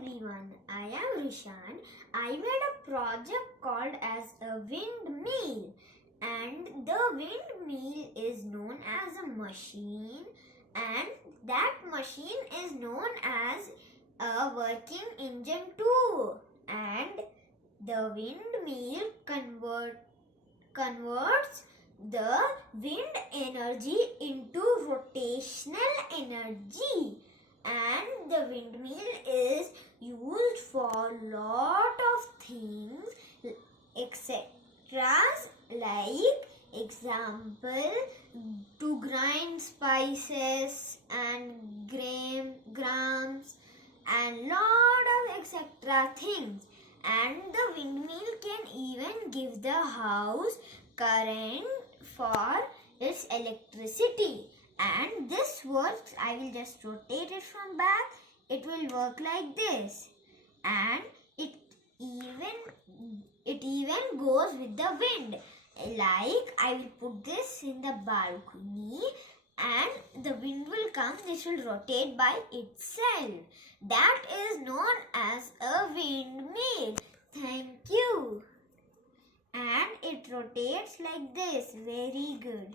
everyone, I am Rishan. I made a project called as a windmill, and the windmill is known as a machine, and that machine is known as a working engine too, and the windmill converts the wind energy into rotational energy, and the windmill is used for lot of things, etc. like example, to grind spices and grams and lot of etc. things. And the windmill can even give the house current for its electricity. And this works, I will just rotate it from back. It will work like this, and it even goes with the wind. Like, I will put this in the balcony and the wind will come. This will rotate by itself. That is known as a windmill. Thank you. And it rotates like this. Very good.